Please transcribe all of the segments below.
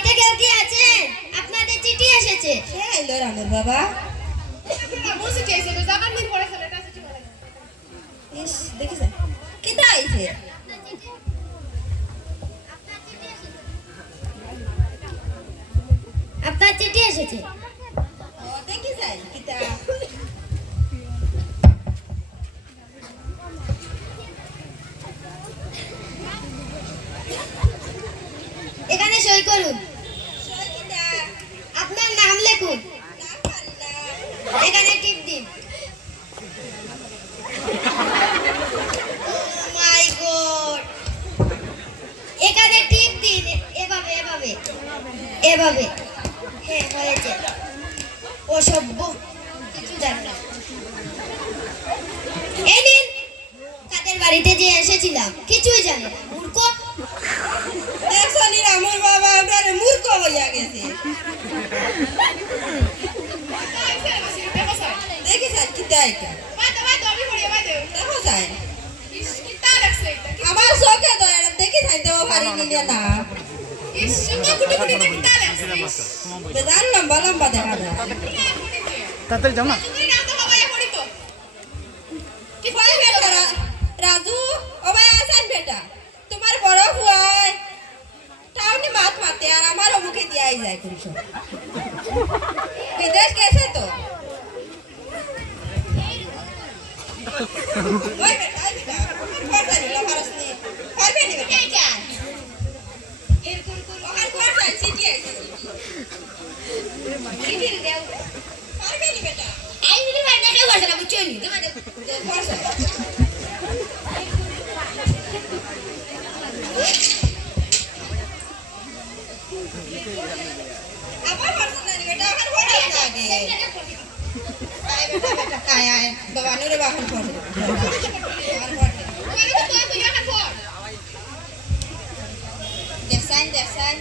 বাড়িতে কেউ কি আছে? আপনাদের চিঠি এসেছে। কে আইলো রামুর বাবা? ইস দেখিস কিতা আইছে? আপনার চিঠি এসেছে। ও দেখিস কিতা? এখানে সই করুন। সই কিতা? আপনার নাম লিখুন। নাম পারি না। এখানে টিপ দিন। মাই গড, এখানে টিপ দিন। এভাবে এভাবে এভাবে। হ্যাঁ হয়েছে। অসভ্য, কিছু জানে না। এই নিন, কাদের বাড়িতে যে এসেছিলাম কিছুই জানে না, মূর্খ। দেখছো নি রামুর বাবা আপনারে মূর্খ হইয়া গেছে। দেখিস কিতা এটা? দেখো যায় আমার চোখে তো এটা দেখি যাইতে পারি নিলে না। বেজান লম্বা লম্বা দেখা যায়। তাড়াতাড়ি যাও না। কই বেটা রাজু ও ভাই আছেন বেটা তোমার বড় হুয়ায় টাউনি মাত মাতে আর আমার মুখে দিয়াই যায় কুড়ি বিদেশ গেছে তো ওই বেটা ওই বেটা কোথা নিল ভারসনি পারবে নি বেটা যান এরকম কোন ওখান কোথা সিটি আছে সিটি দেও পারবে নি বেটা এই মিলি ভাই না কেউ বসে না, বুঝছো নি? বসে আমার পার্সোনালি বেটা ওখান পড়ে লাগে আয় বেটা বেটা আয় আয় বাবা নুরে বাহন পড়ে আমার পড়ে দেখসাইন দেখসাইন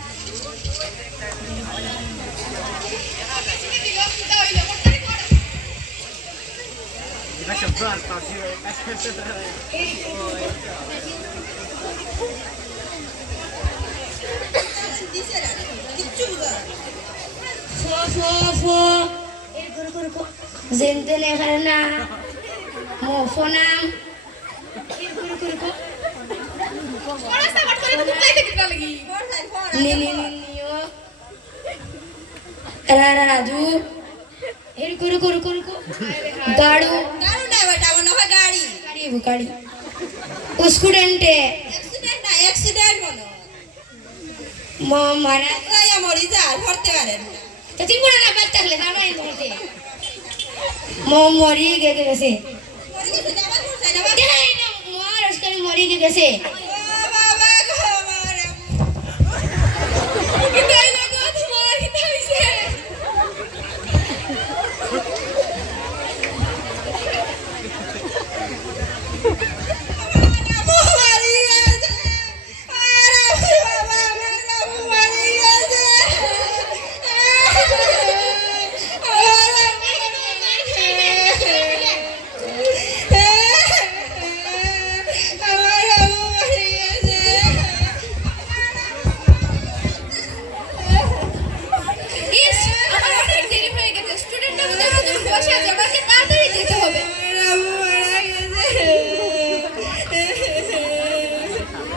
দিছে না কিচ্ছু বুঝা ফো ফো ফো এরকম করকো জেনতে লেখার না মো ফোনাম এরকম করকো নি নি নি নিও রাজু এরকম করকো গাড়ু গাড়ি না বেটা মনে হয় গাড়ি গাড়ি গাড়ি স্টুডেন্টে অ্যাক্সিডেন্ট না অ্যাক্সিডেন্ট মনে মো মারা হয় মরি যা ভরতে পারেন না তো তিন বড় না বাচ্চা হলে না মাইন করতে মো মরি গেছে মরি গেছে না আমার কোথায় না দেখাই না মোর আজকাল মরি গেছে বাবা গো মারা কিতাই না গো তোমার কিতাইছে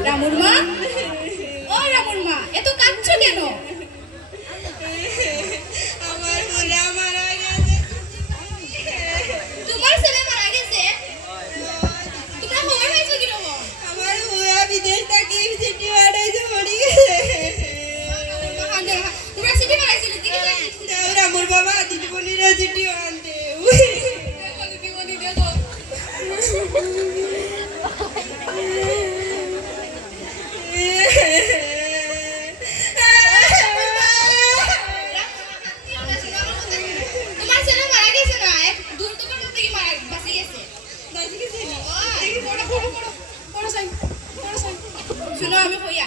রামুর মা, ও রামুর মা, এত কাঁদছো কেন? আমার ছেলে মারা গেছে তোমার ছেলে মারা গেছে? তোমরা খবর পাইছো কি রকম? আমার হুয়া বিদেশ থেকে চিঠি পাঠাইছে মরি গেছে তোমরা সিটি মারাইছিলে দিকে রামুর বাবা দিদিমণিরা চিঠি আনতে দিদিমণি দেখো তোমার ছেলে মারা গেছে না, এক দুর্ঘটনা থেকে মারা বাঁচে গেছে। শুনো আমি কইয়া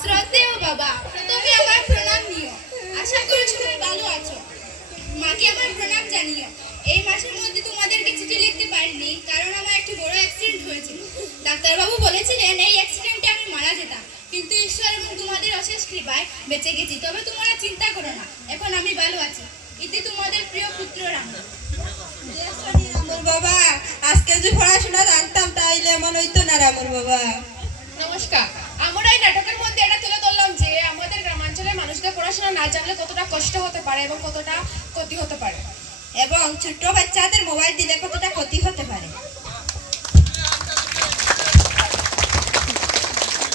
শ্রদ্ধেয় বাবা, প্রথমে আমার প্রণাম নিও। আশা করি সবাই ভালো আছো। মাকে আমার প্রণাম জানিও। এই মাসের মধ্যে তোমাদেরকে চিঠি লিখতে পারিনি কারণ আমার একটি বড় অ্যাক্সিডেন্ট হয়েছিল। ডাক্তারবাবু বলেছিলেন এই অ্যাক্সিডেন্টে আমি মারা যেতাম, কিন্তু ঈশ্বর এবং তোমাদের অশেষ কৃপায় বেঁচে গেছি। তবে তোমরা চিন্তা করো না, এখন আমি ভালো আছি। ইতি তোমাদের প্রিয় পুত্র রাম। রামুর বাবা, আজকে যদি পড়াশোনা জানতাম তাইলে এমন হইতো না রামুর বাবা। নমস্কার। আমরা এই নাটকের মধ্যে এটা তুলে ধরলাম যে আমাদের গ্রামাঞ্চলের মানুষদের পড়াশোনা না জানলে কতটা কষ্ট হতে পারে এবং কতটা ক্ষতি হতে পারে। এবং ছোট্ট বাচ্চাদের মোবাইল দিলে কতটা ক্ষতি হতে পারে।